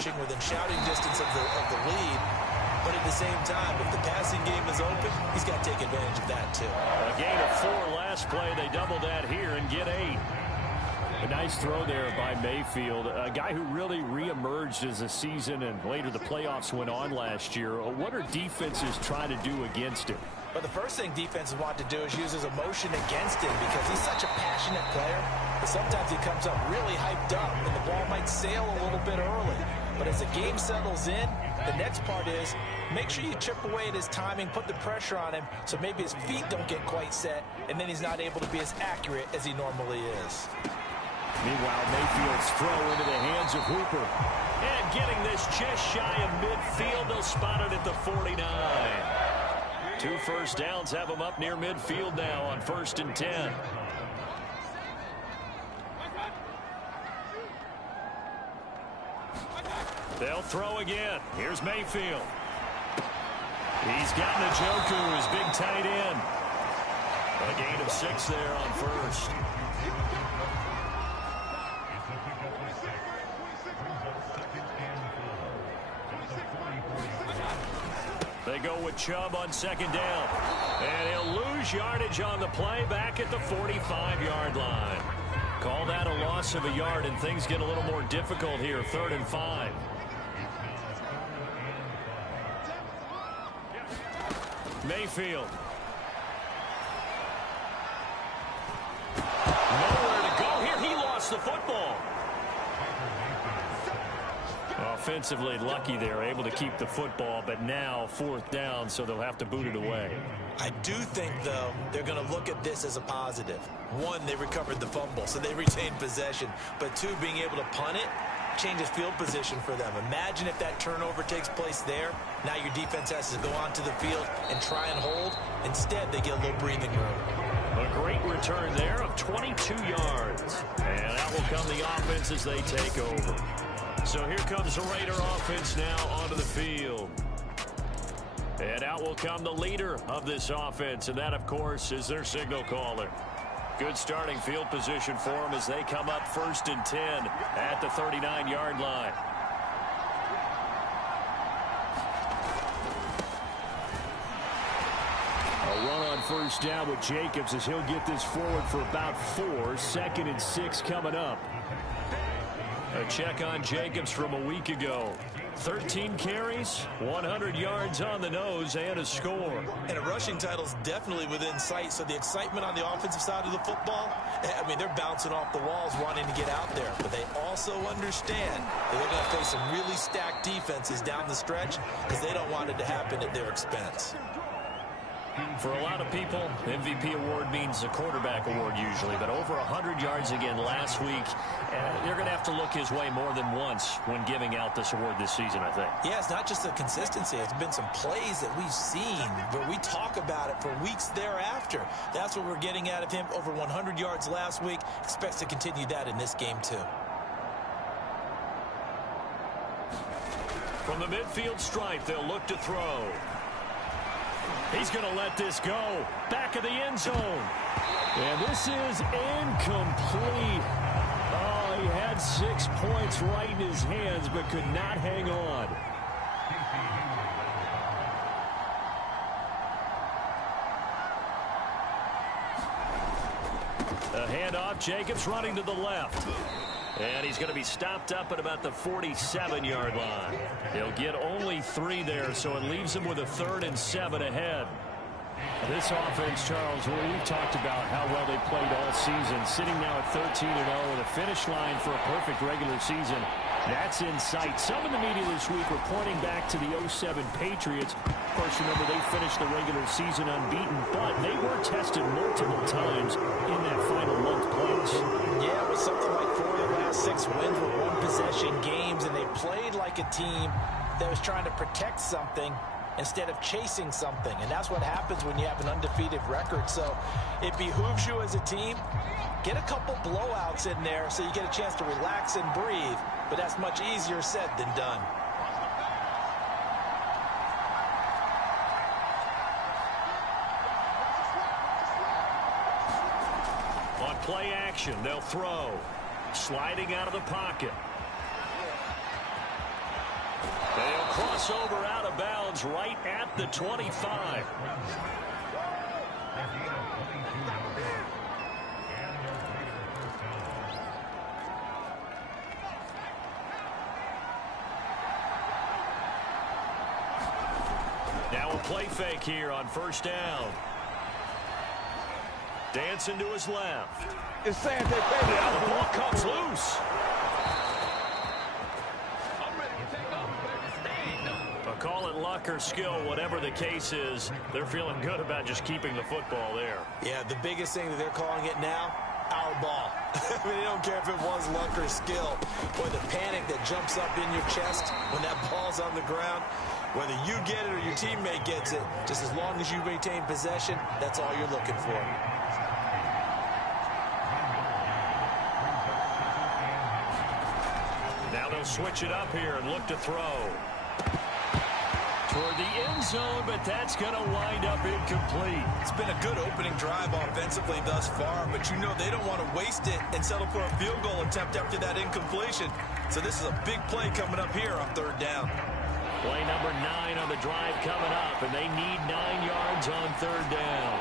rushing within shouting distance of the lead. But at the same time, if the passing game is open, he's got to take advantage of that too. A gain of 4 last play. They double that here and get 8. A nice throw there by Mayfield, a guy who really reemerged as the season and later the playoffs went on last year. What are defenses trying to do against him? But the first thing defenses want to do is use his emotion against him because he's such a passionate player. But sometimes he comes up really hyped up and the ball might sail a little bit early. But as the game settles in, the next part is make sure you chip away at his timing, put the pressure on him so maybe his feet don't get quite set, and then he's not able to be as accurate as he normally is. Meanwhile, Mayfield's throw into the hands of Hooper. And getting this just shy of midfield, they'll spot it at the 49. 2 first downs have him up near midfield now on 1st and 10. They'll throw again. Here's Mayfield. He's got Njoku, his big tight end. A gain of 6 there on 1st. They go with Chubb on 2nd down. And he'll lose yardage on the play back at the 45-yard line. Call that a loss of a yard, and things get a little more difficult here, 3rd and 5. Mayfield. Nowhere to go here. He lost the football. Offensively lucky there, able to keep the football, but now 4th down, so they'll have to boot it away. I do think, though, they're going to look at this as a positive. 1, they recovered the fumble, so they retained possession. But 2, being able to punt it changes field position for them. Imagine if that turnover takes place there. Now your defense has to go onto the field and try and hold. Instead, they get a little breathing room. A great return there of 22 yards. And out will come the offense as they take over. So here comes the Raider offense now onto the field. And out will come the leader of this offense, and that, of course, is their signal caller. Good starting field position for them as they come up 1st and 10 at the 39-yard line. A run on 1st down with Jacobs as he'll get this forward for about 4. 2nd and 6 coming up. A check on Jacobs from a week ago. 13 carries, 100 yards on the nose, and a score. And a rushing title is definitely within sight, so the excitement on the offensive side of the football, I mean, they're bouncing off the walls wanting to get out there. But they also understand that they're going to face some really stacked defenses down the stretch because they don't want it to happen at their expense. For a lot of people, MVP award means a quarterback award usually, but over 100 yards again last week. They're going to have to look his way more than once when giving out this award this season, I think. Yeah, it's not just the consistency. It's been some plays that we've seen where we talk about it for weeks thereafter. That's what we're getting out of him. Over 100 yards last week. Expects to continue that in this game, too. From the midfield stripe, they'll look to throw. He's going to let this go. Back of the end zone. And this is incomplete. Oh, he had 6 points right in his hands, but could not hang on. A handoff. Jacobs running to the left. And he's going to be stopped up at about the 47-yard line. He'll get only 3 there, so it leaves him with a 3rd and 7 ahead. This offense, Charles, we've talked about how well they played all season, sitting now at 13-0 with a finish line for a perfect regular season. That's in sight. Some in the media this week were pointing back to the 07 Patriots. Of course, remember, they finished the regular season unbeaten, but they were tested multiple times in that final month place. Yeah, it was something like 4 of the last 6 wins were one-possession games, and they played like a team that was trying to protect something instead of chasing something. And that's what happens when you have an undefeated record. So it behooves you as a team, get a couple blowouts in there so you get a chance to relax and breathe. But that's much easier said than done. On play action, they'll throw. Sliding out of the pocket. crossover out of bounds right at the 25. Now a play fake here on first down. Dancing to his left. It's saying they pay. Now the ball comes loose. Call it luck or skill, whatever the case is, they're feeling good about just keeping the football there. Yeah, the biggest thing that they're calling it now, our ball. I mean, they don't care if it was luck or skill. Boy, the panic that jumps up in your chest when that ball's on the ground, whether you get it or your teammate gets it, just as long as you maintain possession, that's all you're looking for. Now they'll switch it up here and look to throw. Toward the end zone, but that's going to wind up incomplete. It's been a good opening drive offensively thus far, but you know they don't want to waste it and settle for a field goal attempt after that incompletion. So this is a big play coming up here on third down. Play number 9 on the drive coming up, and they need 9 yards on third down.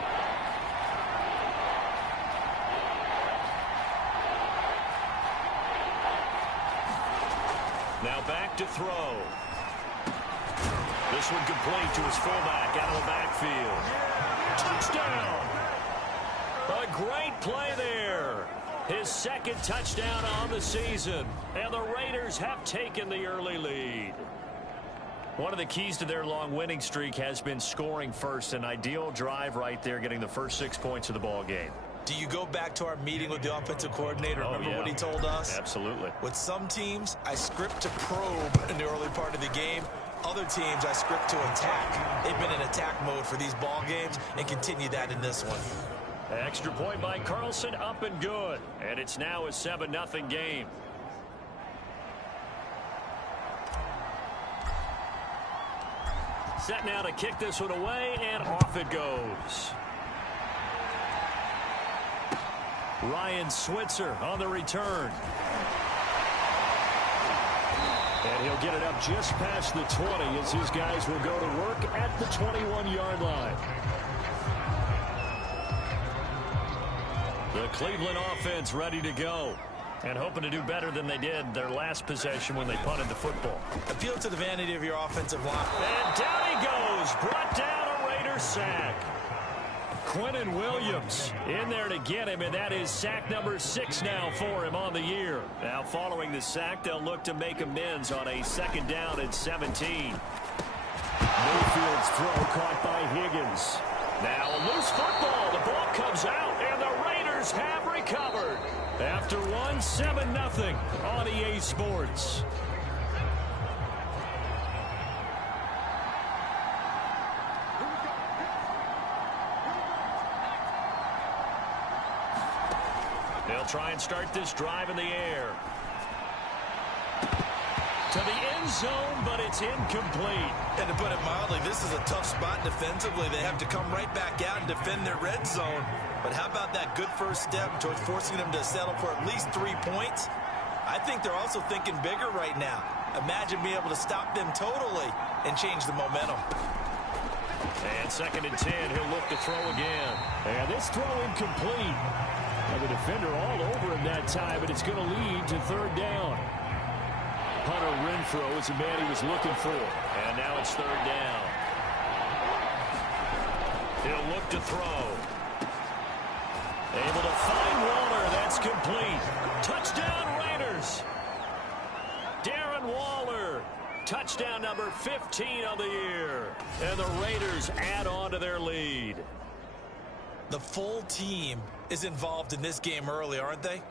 Now back to throw. This one complete to his fullback out of the backfield. Touchdown! A great play there. His second touchdown on the season. And the Raiders have taken the early lead. One of the keys to their long winning streak has been scoring first. An ideal drive right there, getting the first 6 points of the ball game. Do you go back to our meeting with the offensive coordinator? Remember what he told us? Absolutely. With some teams, I script to probe in the early part of the game. Other teams, I script to attack. They've been in attack mode for these ball games and continue that in this one. Extra point by Carlson, up and good. And it's now a 7-0 game. Set now to kick this one away, and off it goes. Ryan Switzer on the return. And he'll get it up just past the 20 as his guys will go to work at the 21-yard line. The Cleveland offense ready to go. And hoping to do better than they did their last possession when they punted the football. Appeal to the vanity of your offensive line. And down he goes. Brought down a Raider sack. Quentin Williams in there to get him, and that is sack number 6 now for him on the year. Now following the sack, they'll look to make amends on a second down and 17. Mayfield's throw caught by Higgins. Now a loose football. The ball comes out, and the Raiders have recovered. After one, 7-0 on EA Sports. They'll try and start this drive in the air. To the end zone, but it's incomplete. And to put it mildly, this is a tough spot defensively. They have to come right back out and defend their red zone. But how about that good first step towards forcing them to settle for at least 3 points? I think they're also thinking bigger right now. Imagine being able to stop them totally and change the momentum. And 2nd and 10, he'll look to throw again. And this throw incomplete. And the defender all over him that time, but it's going to lead to third down. Hunter Renfrow is the man he was looking for. And now it's third down. He'll look to throw. Able to find Waller. That's complete. Touchdown Raiders. Darren Waller. Touchdown number 15 of the year. And the Raiders add on to their lead. The full team is involved in this game early, aren't they?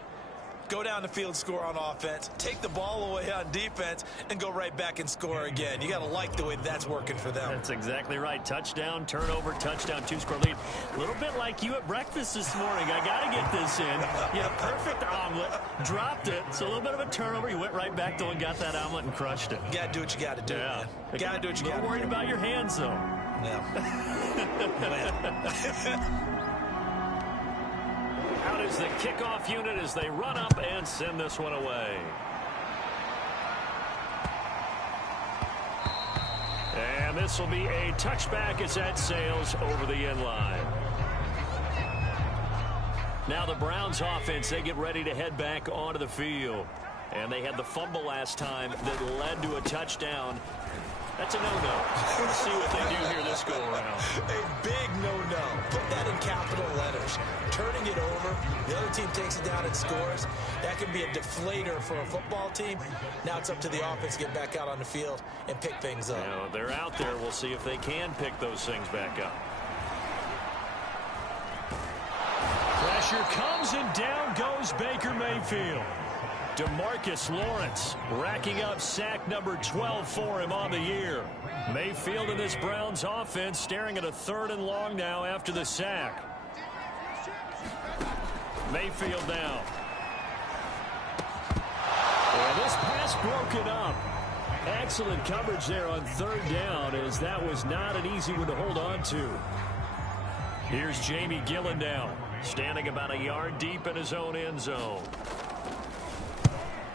Go down the field, score on offense, take the ball away on defense, and go right back and score again. You got to like the way that's working for them. That's exactly right. Touchdown, turnover, touchdown, 2-score lead. A little bit like you at breakfast this morning. I got to get this in. You had a perfect omelet, dropped it. So a little bit of a turnover. You went right back though and got that omelet and crushed it. You got to do what you got to do, man. You got to do what you got to do. Worried about your hands, though. Yeah. Out is the kickoff unit as they run up and send this one away. this will be a touchback as that sails over the end line. Now the Browns offense, they get ready to head back onto the field. And they had the fumble last time that led to a touchdown. That's a no-no. Let's see what they do here this go-around. A big no-no. Put that in capital letters. Turning it over, the other team takes it down and scores. That can be a deflator for a football team. Now it's up to the offense to get back out on the field and pick things up. Now, they're out there. We'll see if they can pick those things back up. Pressure comes, and down goes Baker Mayfield. DeMarcus Lawrence racking up sack number 12 for him on the year. Mayfield and this Browns offense staring at a 3rd and long now after the sack. Mayfield now. And this pass broken up. Excellent coverage there on 3rd down, as that was not an easy one to hold on to. Here's Jamie Gillen now, standing about a yard deep in his own end zone.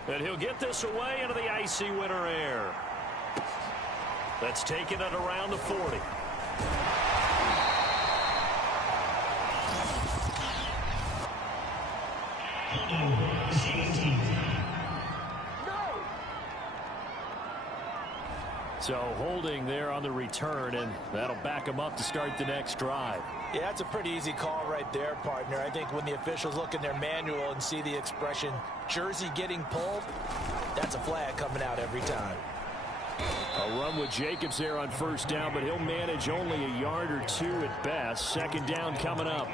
And he'll get this away into the icy winter air. That's taken it around the 40. So holding there on the return, and that'll back him up to start the next drive. Yeah, that's a pretty easy call right there, partner. I think when the officials look in their manual and see the expression jersey getting pulled, that's a flag coming out every time. A run with Jacobs there on 1st down, but he'll manage only a yard or 2 at best. 2nd down coming up.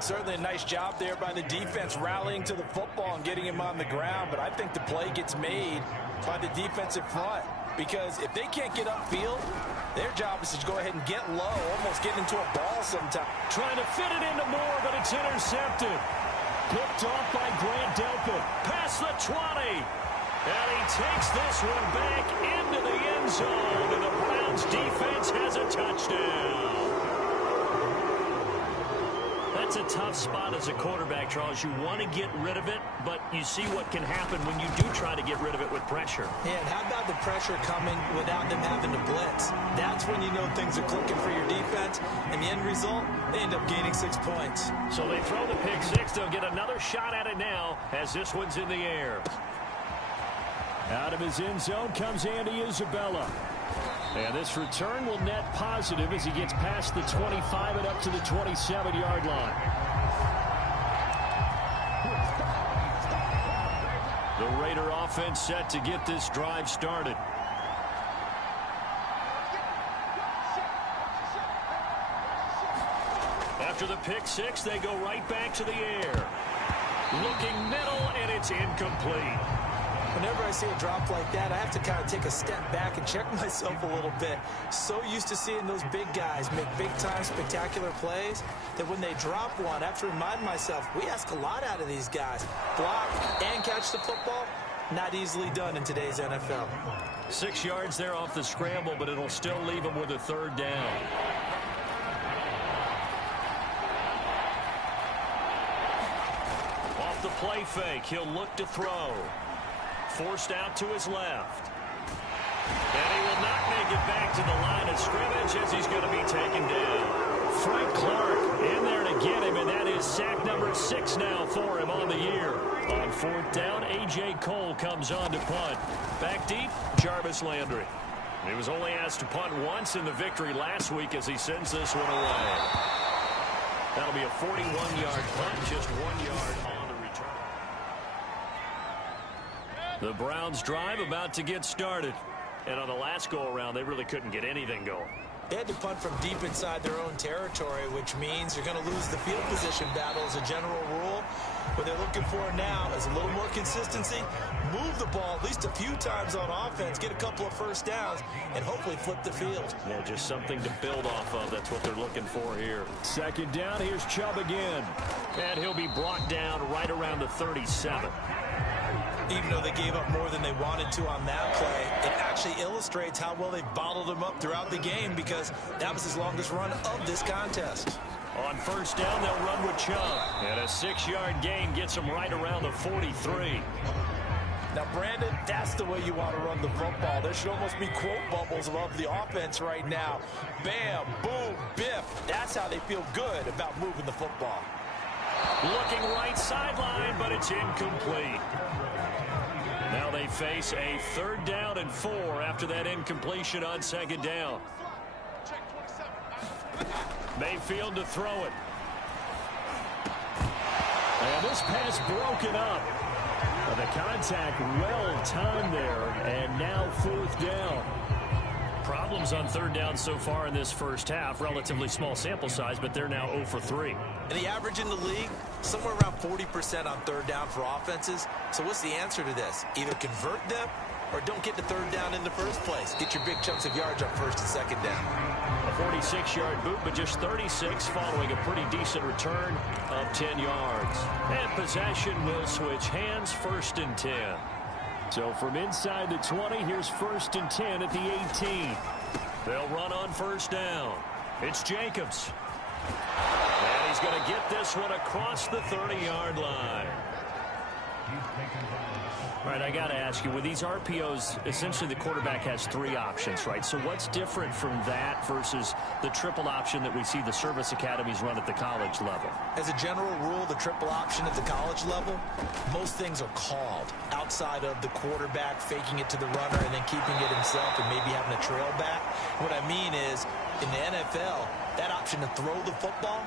Certainly a nice job there by the defense rallying to the football and getting him on the ground, but I think the play gets made by the defensive front, because if they can't get upfield, their job is to go ahead and get low, almost get into a ball sometime. Trying to fit it into Moore, but it's intercepted. Picked off by Grant Delpit. Past the 20. And he takes this one back into the end zone. And the Browns defense has a touchdown. That's a tough spot as a quarterback, Charles. You want to get rid of it, but you see what can happen when you do try to get rid of it with pressure. Yeah, and how about the pressure coming without them having to blitz? That's when you know things are clicking for your defense, and the end result, they end up gaining 6 points. So they throw the pick six. They'll get another shot at it now as this one's in the air. Out of his end zone comes Andy Isabella. And this return will net positive as he gets past the 25 and up to the 27-yard line. The Raider offense set to get this drive started. After the pick six, they go right back to the air. Looking middle, and it's incomplete. Whenever I see a drop like that, I have to kind of take a step back and check myself a little bit. So used to seeing those big guys make big-time spectacular plays that when they drop one, I have to remind myself, we ask a lot out of these guys. Block and catch the football, not easily done in today's NFL. 6 yards there off the scramble, but it'll still leave him with a 3rd down. Off the play fake, he'll look to throw. Forced out to his left. And he will not make it back to the line of scrimmage as he's going to be taken down. Frank Clark in there to get him, and that is sack number 6 now for him on the year. On 4th down, A.J. Cole comes on to punt. Back deep, Jarvis Landry. He was only asked to punt once in the victory last week as he sends this one away. That'll be a 41-yard punt, just 1 yard on the return. The Browns drive about to get started. And on the last go-around, they really couldn't get anything going. They had to punt from deep inside their own territory, which means you're going to lose the field position battle as a general rule. What they're looking for now is a little more consistency, move the ball at least a few times on offense, get a couple of first downs, and hopefully flip the field. Yeah, just something to build off of. That's what they're looking for here. 2nd down, here's Chubb again. And he'll be brought down right around the 37. Even though they gave up more than they wanted to on that play, it actually illustrates how well they bottled them up throughout the game, because that was his longest run of this contest. On 1st down, they'll run with Chubb. And a 6-yard gain gets them right around the 43. Now, Brandon, that's the way you want to run the football. There should almost be quote bubbles above the offense right now. Bam, boom, biff. That's how they feel good about moving the football. Looking right sideline, but it's incomplete. Now they face a 3rd down and 4 after that incompletion on 2nd down. Mayfield to throw it. And this pass broken up. The contact well timed there, and now 4th down. Problems on 3rd down so far in this first half. Relatively small sample size, but they're now 0 for 3. And the average in the league, somewhere around 40% on 3rd down for offenses. So what's the answer to this? Either convert them or don't get to 3rd down in the first place. Get your big chunks of yards on 1st and 2nd down. A 46-yard boot, but just 36 following a pretty decent return of 10 yards. And possession will switch hands, 1st and 10. So from inside the 20, here's 1st and 10 at the 18. They'll run on 1st down. It's Jacobs. And he's going to get this one across the 30-yard line. All right, I got to ask you, with these RPOs, essentially the quarterback has 3 options, right? So what's different from that versus the triple option that we see the service academies run at the college level? As a general rule, the triple option at the college level, most things are called outside of the quarterback faking it to the runner and then keeping it himself and maybe having a trail back. What I mean is, in the NFL, that option to throw the football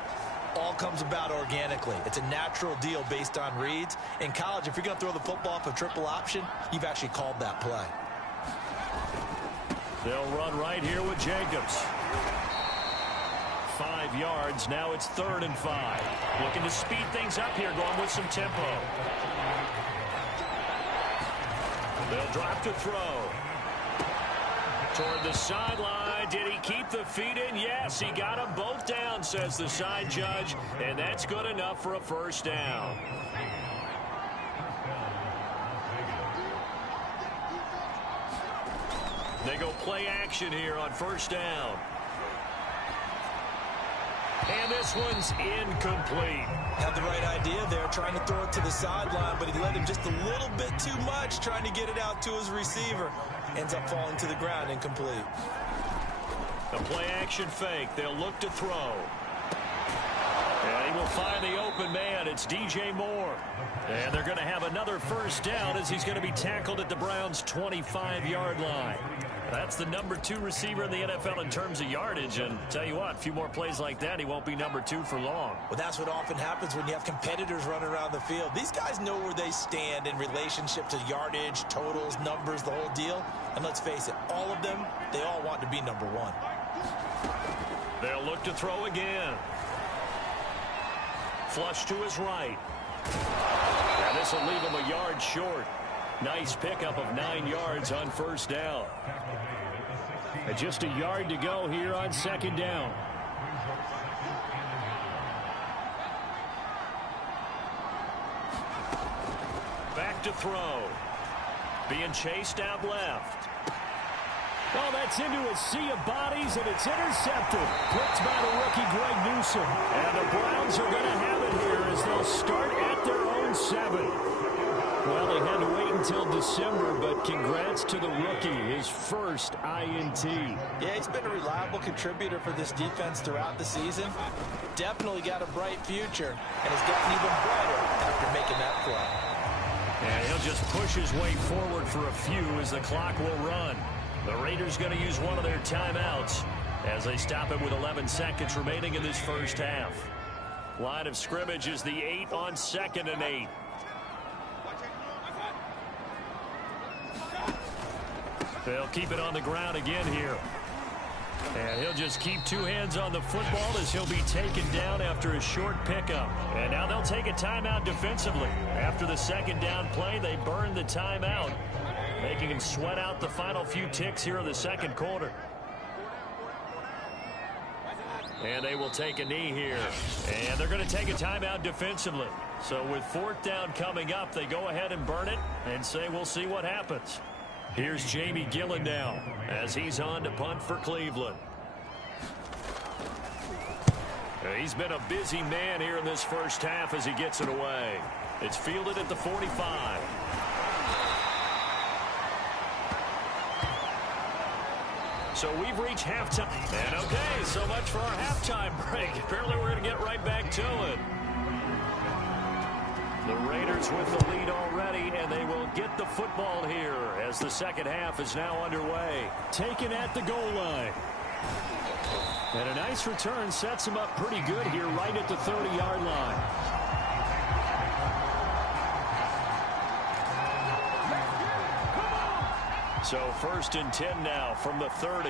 all comes about organically. It's a natural deal based on reads. In college, if you're going to throw the football off a triple option, you've actually called that play. They'll run right here with Jacobs. 5 yards. Now it's 3rd and 5. Looking to speed things up here, going with some tempo. They'll drop to throw. Toward the sideline. Did he keep the feet in? Yes, he got them both down, says the side judge, and that's good enough for a 1st down. They go play action here on 1st down. And this one's incomplete. Had the right idea there, trying to throw it to the sideline, but he let him just a little bit too much, trying to get it out to his receiver. Ends up falling to the ground, incomplete. A play-action fake. They'll look to throw. And he will find the open man. It's DJ Moore. And they're going to have another 1st down as he's going to be tackled at the Browns' 25-yard line. That's the number 2 receiver in the NFL in terms of yardage. And tell you what, a few more plays like that, he won't be number 2 for long. Well, that's what often happens when you have competitors running around the field. These guys know where they stand in relationship to yardage, totals, numbers, the whole deal. And let's face it, all of them, they all want to be number 1. They'll look to throw again. Flush to his right. And this will leave him a yard short. Nice pickup of 9 yards on 1st down. And just a yard to go here on 2nd down. Back to throw. Being chased out left. Oh, that's into a sea of bodies, and it's intercepted. Picked by the rookie Greg Newsome. And the Browns are going to have it here as they'll start at their own 7. Well, they had to wait until December, but congrats to the rookie, his first INT. Yeah, he's been a reliable contributor for this defense throughout the season. Definitely got a bright future, and has gotten even brighter after making that play. And he'll just push his way forward for a few as the clock will run. The Raiders going to use one of their timeouts as they stop him with 11 seconds remaining in this first half. Line of scrimmage is the 8 on 2nd and 8. They'll keep it on the ground again here. And he'll just keep 2 hands on the football as he'll be taken down after a short pickup. And now they'll take a timeout defensively. After the 2nd down play, they burn the timeout, making him sweat out the final few ticks here in the 2nd quarter. And they will take a knee here. And they're going to take a timeout defensively. So with 4th down coming up, they go ahead and burn it and say we'll see what happens. Here's Jamie Gillen now as he's on to punt for Cleveland. He's been a busy man here in this first half as he gets it away. It's fielded at the 45. So we've reached halftime. And okay, so much for our halftime break. Apparently we're going to get right back to it. The Raiders with the lead already, and they will get the football here as the second half is now underway. Taken at the goal line. And a nice return sets him up pretty good here right at the 30-yard line. So 1st and 10 now from the 30.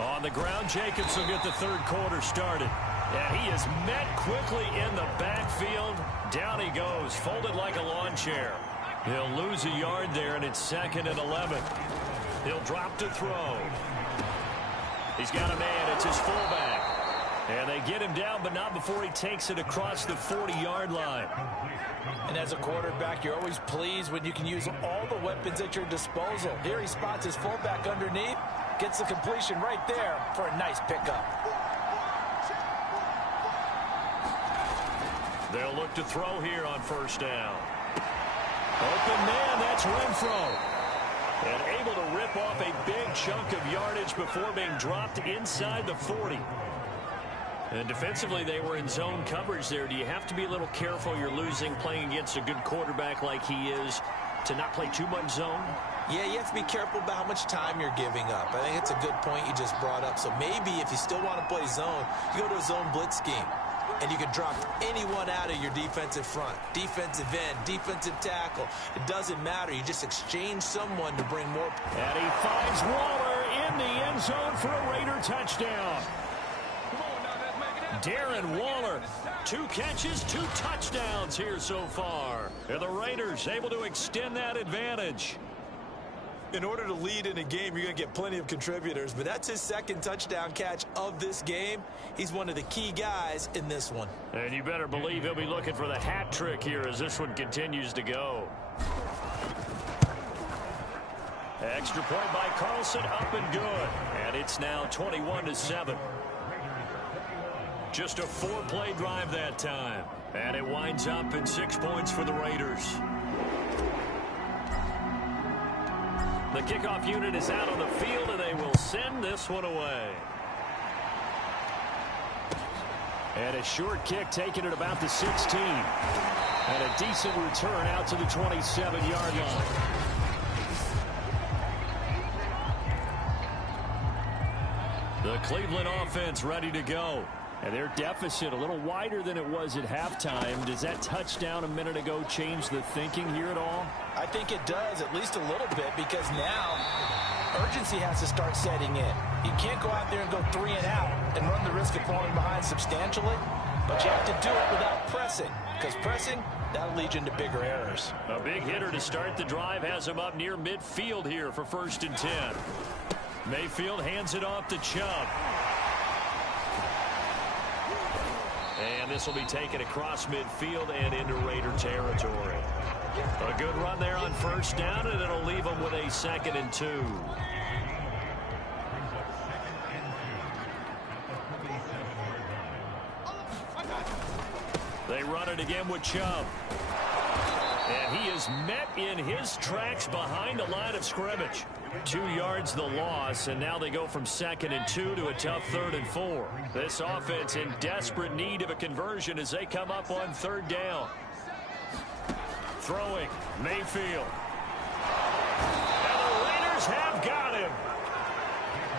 On the ground, Jacobs will get the third quarter started. And he is met quickly in the backfield. Down he goes, folded like a lawn chair. He'll lose a yard there, and it's 2nd and 11. He'll drop to throw. He's got a man. It's his fullback. And they get him down, but not before he takes it across the 40-yard line. And as a quarterback, you're always pleased when you can use all the weapons at your disposal. Here he spots his fullback underneath, gets the completion right there for a nice pickup. They'll look to throw here on 1st down. Open man, that's Renfro. And able to rip off a big chunk of yardage before being dropped inside the 40. And defensively, they were in zone coverage there. Do you have to be a little careful? You're losing playing against a good quarterback like he is to not play too much zone? Yeah, you have to be careful about how much time you're giving up. I think it's a good point you just brought up. So maybe if you still want to play zone, you go to a zone blitz scheme. And you can drop anyone out of your defensive front. Defensive end, defensive tackle. It doesn't matter. You just exchange someone to bring more. And he finds Waller in the end zone for a Raider touchdown. Darren Waller, 2 catches, 2 touchdowns here so far. And the Raiders able to extend that advantage. In order to lead in a game, you're going to get plenty of contributors, but that's his 2nd touchdown catch of this game. He's one of the key guys in this one. And you better believe he'll be looking for the hat trick here as this one continues to go. Extra point by Carlson, up and good. And it's now 21-7. Just a 4-play drive that time. And it winds up in 6 points for the Raiders. The kickoff unit is out on the field, and they will send this one away. And a short kick taken at about the 16. And a decent return out to the 27-yard line. The Cleveland offense ready to go. And their deficit a little wider than it was at halftime. Does that touchdown a minute ago change the thinking here at all? I think it does, at least a little bit, because now urgency has to start setting in. You can't go out there and go 3 and out and run the risk of falling behind substantially, but you have to do it without pressing, because pressing, that'll lead you into bigger errors. A big hitter to start the drive has him up near midfield here for 1st and 10. Mayfield hands it off to Chubb. And this will be taken across midfield and into Raider territory. A good run there on 1st down, and it'll leave them with a 2nd and 2. They run it again with Chubb. And he is met in his tracks behind the line of scrimmage. 2 yards the loss, and now they go from 2nd and 2 to a tough 3rd and 4. This offense in desperate need of a conversion as they come up on 3rd down. Throwing, Mayfield. And the Raiders have got him.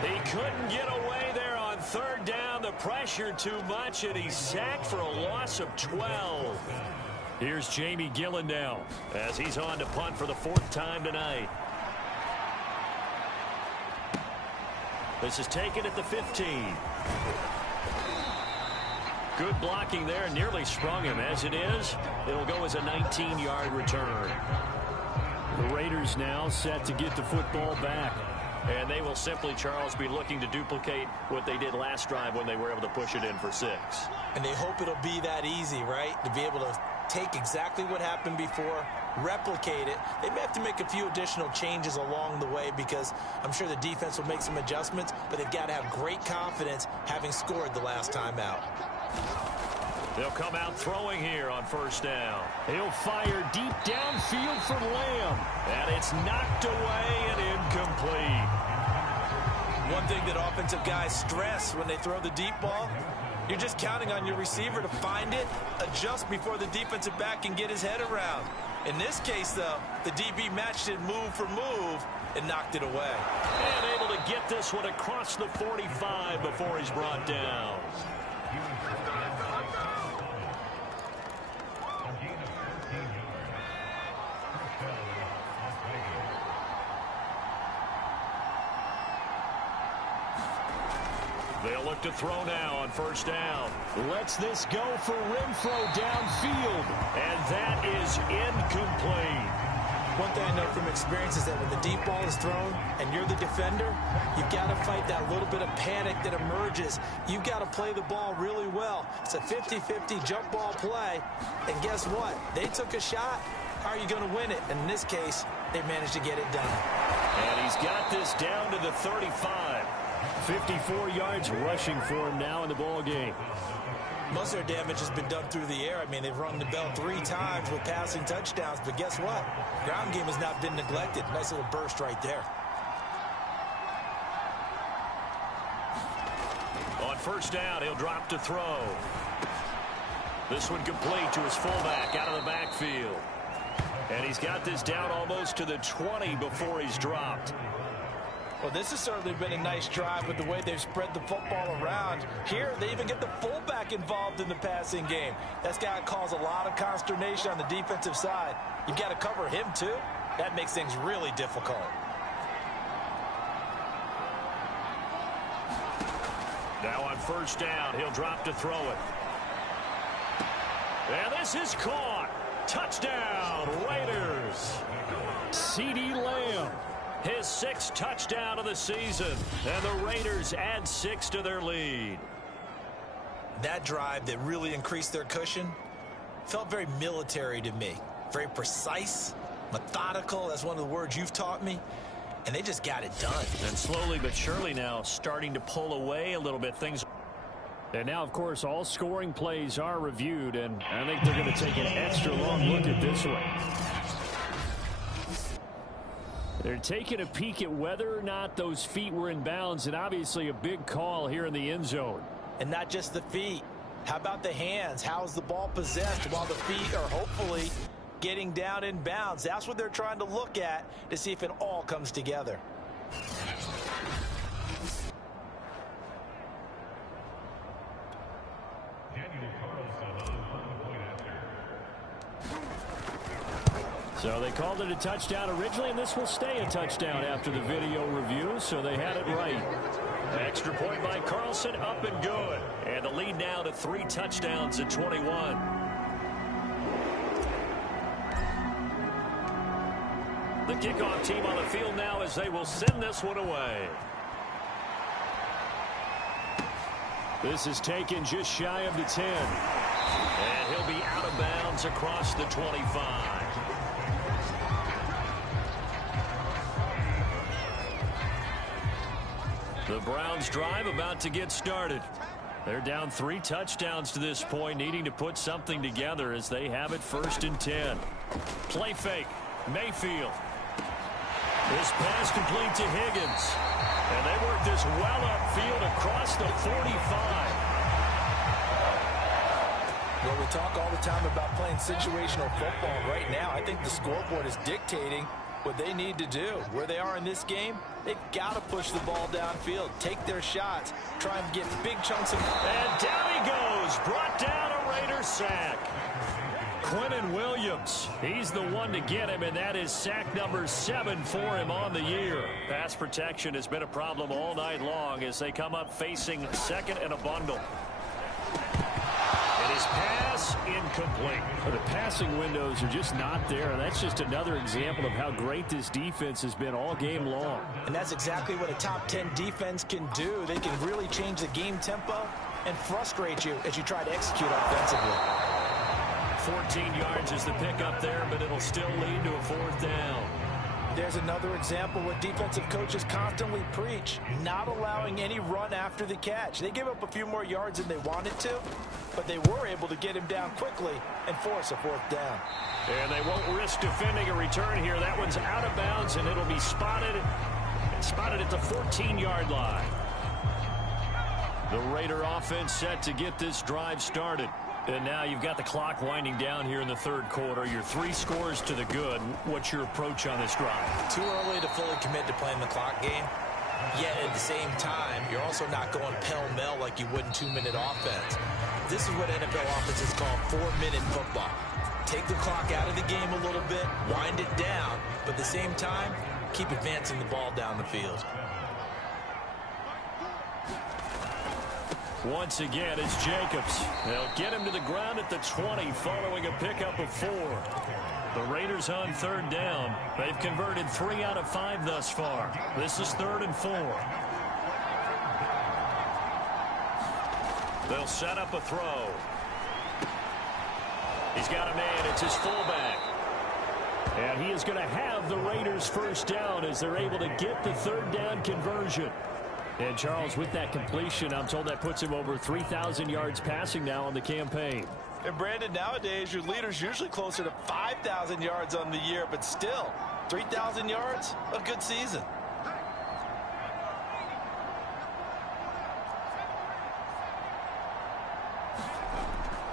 He couldn't get away there on 3rd down. The pressure too much, and he's sacked for a loss of 12. Here's Jamie Gillen now as he's on to punt for the 4th time tonight. This is taken at the 15. Good blocking there, nearly sprung him. As it is, it'll go as a 19-yard return. The Raiders now set to get the football back. And they will simply, Charles, be looking to duplicate what they did last drive when they were able to push it in for 6. And they hope it'll be that easy, right? To be able to take exactly what happened before, replicate it. They may have to make a few additional changes along the way because I'm sure the defense will make some adjustments, but they've got to have great confidence having scored the last time out. They'll come out throwing here on first down. He'll fire deep downfield for Lamb. And it's knocked away and incomplete. One thing that offensive guys stress when they throw the deep ball, you're just counting on your receiver to find it, adjust before the defensive back can get his head around. In this case, though, the DB matched it move for move and knocked it away. And able to get this one across the 45 before he's brought down. They'll look to throw now on first down. Lets this go for Renfro downfield. And that is incomplete. One thing I know from experience is that when the deep ball is thrown and you're the defender, you've got to fight that little bit of panic that emerges. You've got to play the ball really well. It's a 50-50 jump ball play. And guess what? They took a shot. How are you going to win it? And in this case, they managed to get it done. And he's got this down to the 35. 54 yards rushing for him now in the ball game. Most of their damage has been done through the air. I mean, they've rung the bell 3 times with passing touchdowns, but guess what? Ground game has not been neglected. Nice little burst right there. On first down, he'll drop to throw. This one complete to his fullback out of the backfield. And he's got this down almost to the 20 before he's dropped. Well, this has certainly been a nice drive with the way they've spread the football around. Here, they even get the fullback involved in the passing game. That's got to cause a lot of consternation on the defensive side. You've got to cover him, too. That makes things really difficult. Now on first down, he'll drop to throw it. And this is caught. Touchdown, Raiders. CeeDee Lamb. His 6th touchdown of the season. And the Raiders add 6 to their lead. That drive that really increased their cushion felt very military to me. Very precise, methodical. That's one of the words you've taught me. And they just got it done. And slowly but surely now starting to pull away a little bit. And now, of course, all scoring plays are reviewed. And I think they're going to take an extra long look at this one. They're taking a peek at whether or not those feet were in bounds, and obviously a big call here in the end zone. And not just the feet. How about the hands? How's the ball possessed while the feet are hopefully getting down in bounds? That's what they're trying to look at to see if it all comes together. So they called it a touchdown originally, and this will stay a touchdown after the video review, so they had it right. Extra point by Carlson, up and good. And the lead now to 3 touchdowns at 21. The kickoff team on the field now as they will send this one away. This is taken just shy of the 10. And he'll be out of bounds across the 25. The Browns drive about to get started. They're down 3 touchdowns to this point, needing to put something together as they have it 1st and 10. Play fake. Mayfield. This pass complete to Higgins. And they work this well upfield across the 45. Well, we talk all the time about playing situational football. Right now, I think the scoreboard is dictating what they need to do. Where they are in this game, they've got to push the ball downfield, take their shots, try and get big chunks of... And down he goes, brought down a Raider sack. Quinnen Williams, he's the one to get him, and that is sack number 7 for him on the year. Pass protection has been a problem all night long as they come up facing second and a bundle. It is pass incomplete. The passing windows are just not there, and that's just another example of how great this defense has been all game long. And that's exactly what a top 10 defense can do. They can really change the game tempo and frustrate you as you try to execute offensively. 14 yards is the pickup there, but it'll still lead to a 4th down. There's another example where defensive coaches constantly preach, not allowing any run after the catch. They gave up a few more yards than they wanted to, but they were able to get him down quickly and force a fourth down. And they won't risk defending a return here. That one's out of bounds, and it'll be spotted at the 14-yard line. The Raider offense set to get this drive started. And now you've got the clock winding down here in the third quarter. Your 3 scores to the good. What's your approach on this drive? Too early to fully commit to playing the clock game. Yet at the same time, you're also not going pell-mell like you would in 2-minute offense. This is what NFL offenses call 4-minute football. Take the clock out of the game a little bit, wind it down, but at the same time, keep advancing the ball down the field. Once again, it's Jacobs. They'll get him to the ground at the 20 following a pickup of 4. The Raiders on third down. They've converted 3 out of 5 thus far. This is 3rd and 4. They'll set up a throw. He's got a man. It's his fullback. And he is going to have the Raiders first down as they're able to get the third down conversion. And, Charles, with that completion, I'm told that puts him over 3,000 yards passing now on the campaign. And, Brandon, nowadays your leader's usually closer to 5,000 yards on the year, but still, 3,000 yards, a good season.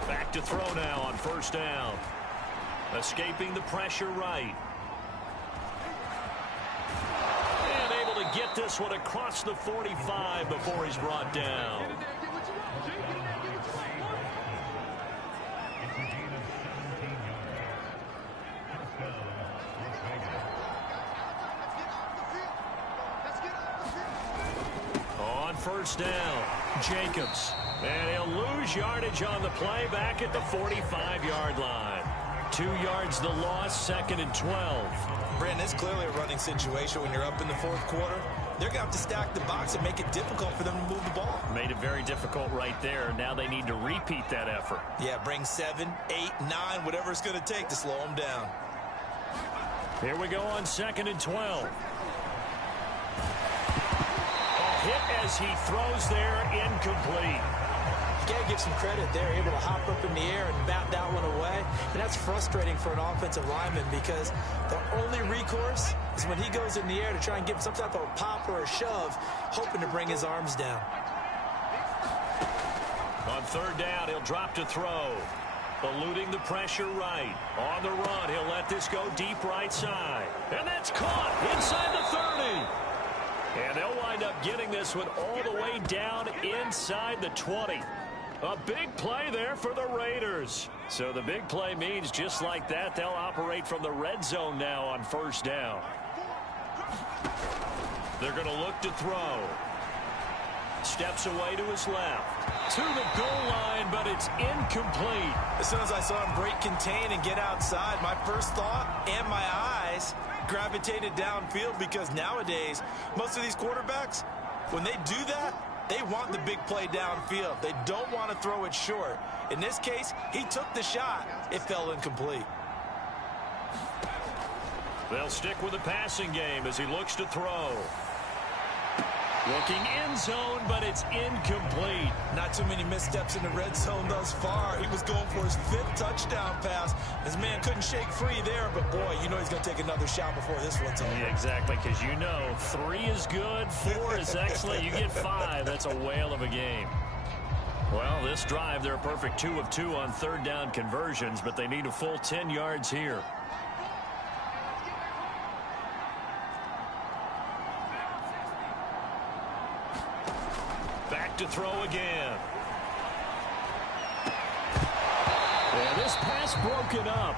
Back to throw now on first down. Escaping the pressure right. Get this one across the 45 before he's brought down. On first down, Jacobs. And he'll lose yardage on the play back at the 45-yard line. 2 yards the loss, 2nd and 12. Brandon, it's clearly a running situation when you're up in the fourth quarter. They're going to have to stack the box and make it difficult for them to move the ball. Made it very difficult right there. Now they need to repeat that effort. Yeah, bring 7, 8, 9, whatever it's going to take to slow them down. Here we go on 2nd and 12. A hit as he throws there, incomplete. You got to give some credit. They're able to hop up in the air and bat that one away. And that's frustrating for an offensive lineman because the only recourse is when he goes in the air to try and give some type of a pop or a shove, hoping to bring his arms down. On third down, he'll drop to throw. Eluding the pressure right. On the run, he'll let this go deep right side. And that's caught inside the 30. And they'll wind up getting this one all the way down inside the 20. A big play there for the Raiders. So the big play means just like that, they'll operate from the red zone now on first down. They're going to look to throw. Steps away to his left. To the goal line, but it's incomplete. As soon as I saw him break contain and get outside, my first thought and my eyes gravitated downfield because nowadays, most of these quarterbacks, when they do that, they want the big play downfield. They don't want to throw it short. In this case, he took the shot. It fell incomplete. They'll stick with the passing game as he looks to throw. Looking end zone, but it's incomplete. Not too many missteps in the red zone thus far. He was going for his 5th touchdown pass. His man couldn't shake free there, but boy, you know he's going to take another shot before this one's over. Yeah, exactly, because you know 3 is good, 4 is excellent. You get 5. That's a whale of a game. Well, this drive, they're a perfect 2 of 2 on third down conversions, but they need a full 10 yards here. Back to throw again. Yeah, this pass broken up.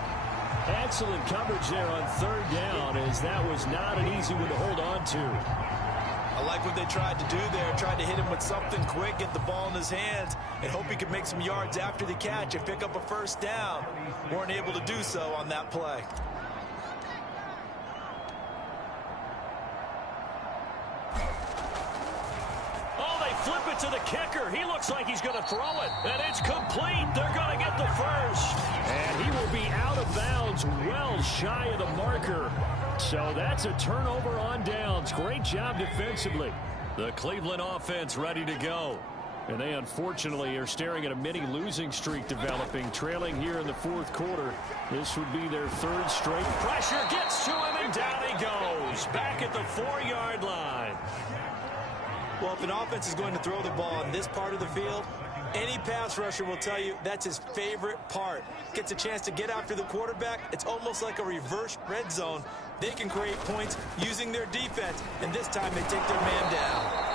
Excellent coverage there on third down, as that was not an easy one to hold on to. I like what they tried to do there. Tried to hit him with something quick, get the ball in his hands, and hope he could make some yards after the catch and pick up a first down. Weren't able to do so on that play. Flip it to the kicker. He looks like he's going to throw it, and it's complete. They're going to get the first. And he will be out of bounds well shy of the marker. So that's a turnover on downs. Great job defensively. The Cleveland offense ready to go. And they unfortunately are staring at a mini losing streak developing, trailing here in the fourth quarter. This would be their third straight. Pressure gets to him, and down he goes. Back at the 4-yard line. Well, if an offense is going to throw the ball on this part of the field, any pass rusher will tell you that's his favorite part. Gets a chance to get after the quarterback. It's almost like a reverse red zone. They can create points using their defense, and this time they take their man down.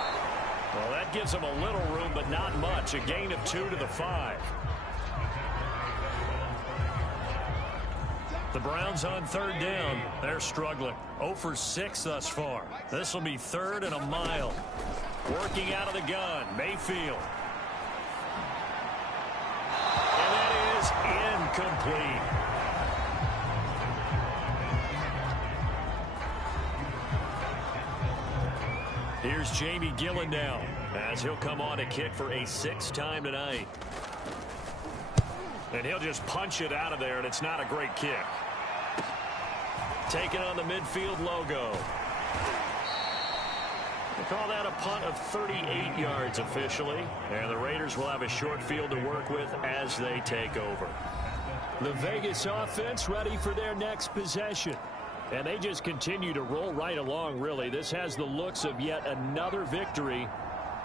Well, that gives them a little room, but not much. A gain of 2 to the 5. The Browns on third down. They're struggling. 0 for 6 thus far. This will be 3rd and a mile. Working out of the gun, Mayfield. And that is incomplete. Here's Jamie Gillen now, as he'll come on to kick for a 6th time tonight. And he'll just punch it out of there, and it's not a great kick. Taking on the midfield logo. They call that a punt of 38 yards officially, and the Raiders will have a short field to work with as they take over. The Vegas offense ready for their next possession. And they just continue to roll right along, really. This has the looks of yet another victory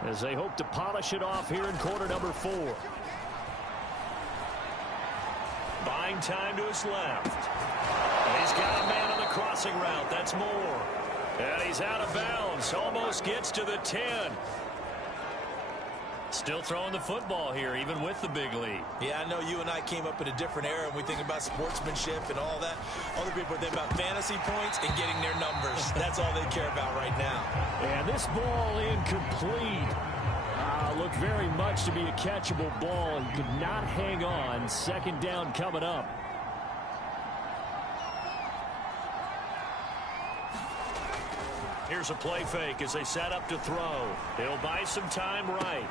as they hope to polish it off here in quarter number 4. Buying time to his left. And he's got a man on the crossing route. That's Moore. And he's out of bounds. Almost gets to the 10. Still throwing the football here, even with the big lead. Yeah, I know you and I came up in a different era, and we think about sportsmanship and all that. Other people think about fantasy points and getting their numbers. That's all they care about right now. And this ball incomplete. Looked very much to be a catchable ball. He could not hang on. 2nd down coming up. Here's a play fake as they set up to throw. He'll buy some time right.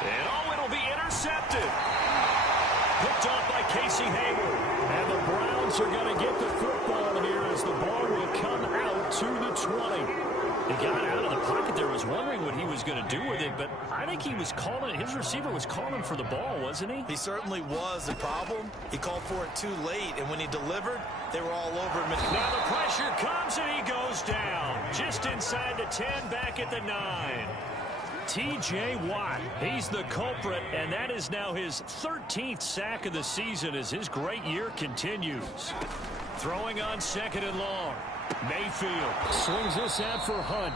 And oh, it'll be intercepted. Picked off by Casey Hayward. And the Browns are going to get the football here as the ball will come out to the 20. He got out of the pocket there. Was wondering what he was going to do with it, but I think he was calling, his receiver was calling for the ball, wasn't he? He certainly was. The problem, he called for it too late, and when he delivered, they were all over him. Now the pressure comes, and he goes down. Just inside the 10, back at the 9. T.J. Watt, he's the culprit, and that is now his 13th sack of the season as his great year continues. Throwing on 2nd and long. Mayfield swings this out for Hunt.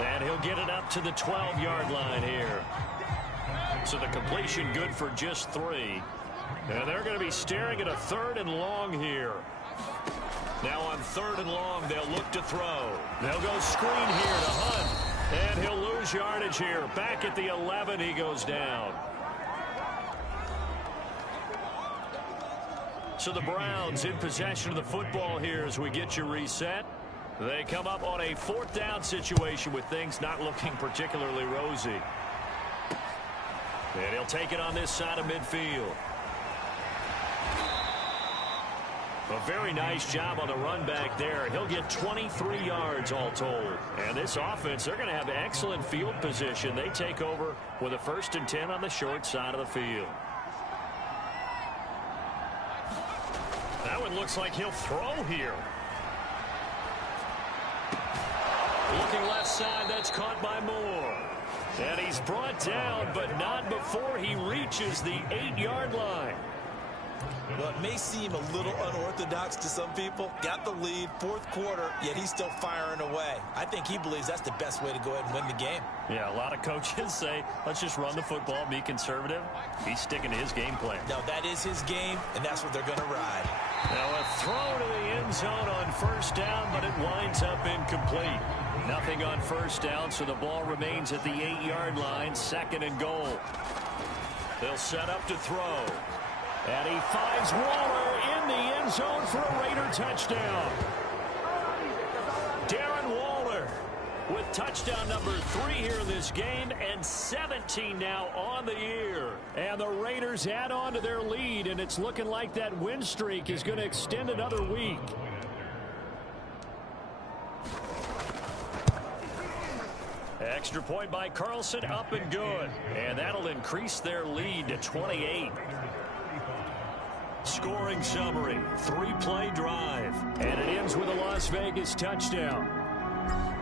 And he'll get it up to the 12-yard line here. So the completion good for just 3. And they're going to be staring at a 3rd and long here. Now on 3rd and long, they'll look to throw. They'll go screen here to Hunt. And he'll lose yardage here. Back at the 11, he goes down. So the Browns in possession of the football here as we get you reset. They come up on a 4th down situation with things not looking particularly rosy. And he'll take it on this side of midfield. A very nice job on the run back there. He'll get 23 yards all told. And this offense, they're going to have excellent field position. They take over with a 1st and 10 on the short side of the field. That one looks like he'll throw here. Looking left side, that's caught by Moore. And he's brought down, but not before he reaches the 8-yard line. Well, it may seem a little unorthodox to some people. Got the lead, 4th quarter, yet he's still firing away. I think he believes that's the best way to go ahead and win the game. Yeah, a lot of coaches say, let's just run the football, be conservative. He's sticking to his game plan. No, that is his game, and that's what they're going to ride. Now a throw to the end zone on 1st down, but it winds up incomplete. Nothing on 1st down, so the ball remains at the 8-yard line, 2nd and goal. They'll set up to throw. And he finds Waller in the end zone for a Raider touchdown. Darren Waller with touchdown number 3 here in this game, and 17 now on the year. And the Raiders add on to their lead, and it's looking like that win streak is going to extend another week. Extra point by Carlson, up and good. And that'll increase their lead to 28. Scoring summary, 3-play drive. And it ends with a Las Vegas touchdown.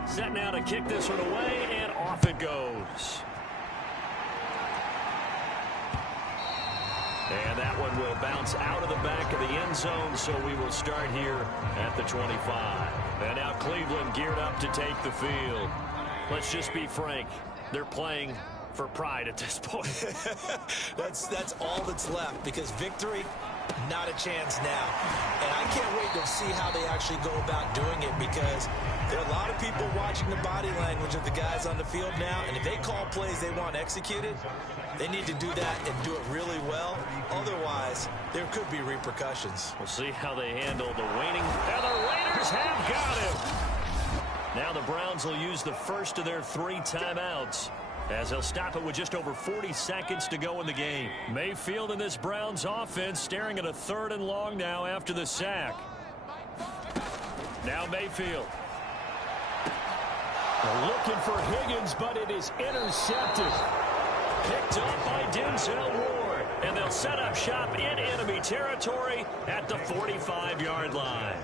Set now to kick this one away, and off it goes. And that one will bounce out of the back of the end zone, so we will start here at the 25. And now Cleveland geared up to take the field. Let's just be frank, they're playing for pride at this point. That's all that's left, because victory, not a chance now. And I can't wait to see how they actually go about doing it, because there are a lot of people watching the body language of the guys on the field now, and if they call plays they want executed, they need to do that and do it really well. Otherwise, there could be repercussions. We'll see how they handle the waning. And the Raiders have got him. Now the Browns will use the first of their 3 timeouts, as they'll stop it with just over 40 seconds to go in the game. Mayfield and this Browns offense staring at a 3rd and long now after the sack. Now Mayfield. Looking for Higgins, but it is intercepted. Picked up by Denzel Ward. And they'll set up shop in enemy territory at the 45-yard line.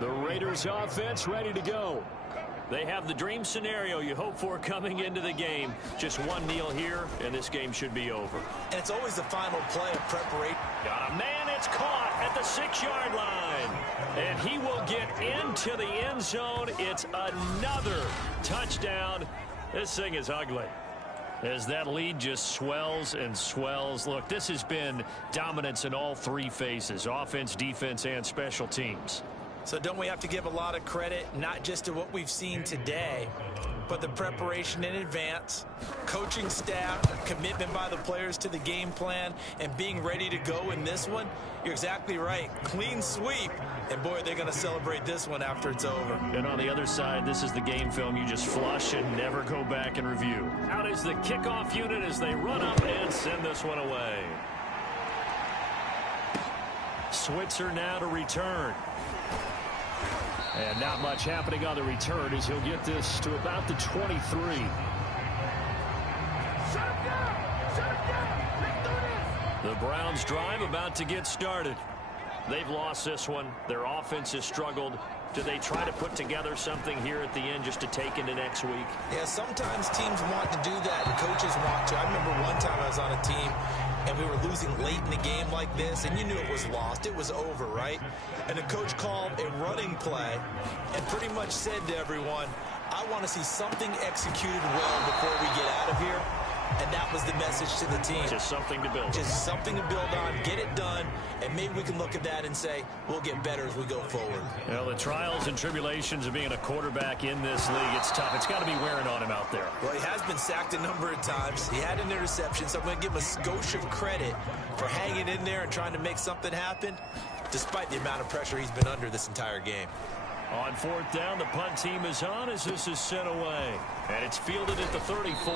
The Raiders offense ready to go. They have the dream scenario you hope for coming into the game. Just one kneel here, and this game should be over. And it's always the final play of preparation. Got a man, it's caught at the 6-yard line. And he will get into the end zone. It's another touchdown. This thing is ugly, as that lead just swells and swells. Look, this has been dominance in all 3 phases, offense, defense, and special teams. So don't we have to give a lot of credit, not just to what we've seen today, but the preparation in advance, coaching staff, commitment by the players to the game plan, and being ready to go in this one? You're exactly right. Clean sweep. And, boy, they're going to celebrate this one after it's over. And on the other side, this is the game film you just flush and never go back and review. Out is the kickoff unit as they run up and send this one away. Switzer now to return. And not much happening on the return as he'll get this to about the 23. The Browns drive about to get started. They've lost this one. Their offense has struggled. Do they try to put together something here at the end just to take into next week? Yeah, sometimes teams want to do that, and coaches want to. I remember one time I was on a team, and we were losing late in the game like this, and you knew it was lost. It was over, right? And the coach called a running play and pretty much said to everyone, I want to see something executed well before we get out of here. And that was the message to the team. Just something to build. Just something to build on, get it done, and maybe we can look at that and say, we'll get better as we go forward. Well, the trials and tribulations of being a quarterback in this league, it's tough. It's got to be wearing on him out there. Well, he has been sacked a number of times. He had an interception, so I'm going to give him a skosh of credit for hanging in there and trying to make something happen, despite the amount of pressure he's been under this entire game. On 4th down, the punt team is on as this is sent away. And it's fielded at the 34.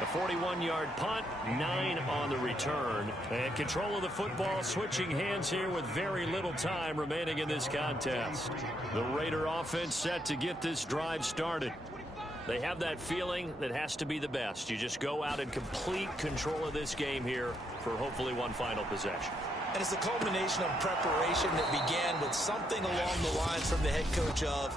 A 41-yard punt, 9 on the return. And control of the football switching hands here with very little time remaining in this contest. The Raider offense set to get this drive started. They have that feeling that has to be the best. You just go out and complete control of this game here for hopefully one final possession. And it's a culmination of preparation that began with something along the lines from the head coach of,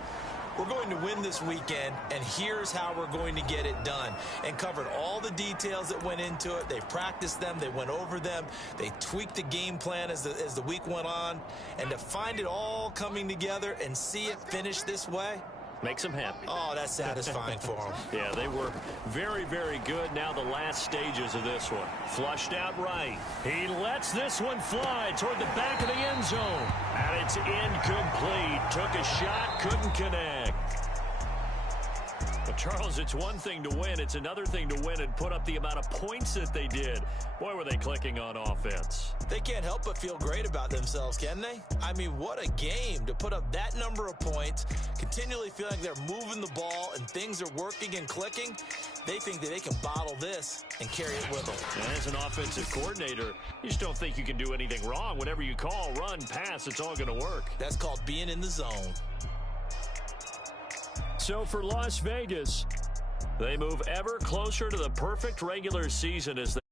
we're going to win this weekend, and here's how we're going to get it done. And covered all the details that went into it. They practiced them. They went over them. They tweaked the game plan as the week went on. And to find it all coming together and see it finish this way, makes them happy. Oh, that's satisfying for them. Yeah, they were very, very good. Now the last stages of this one. Flushed out right. He lets this one fly toward the back of the end zone. And it's incomplete. Took a shot, couldn't connect. Well, Charles, it's one thing to win. It's another thing to win and put up the amount of points that they did. Boy, were they clicking on offense. They can't help but feel great about themselves, can they? I mean, what a game to put up that number of points, continually feeling like they're moving the ball and things are working and clicking. They think that they can bottle this and carry it with them. And as an offensive coordinator, you just don't think you can do anything wrong. Whatever you call, run, pass, it's all going to work. That's called being in the zone. So for Las Vegas, they move ever closer to the perfect regular season as they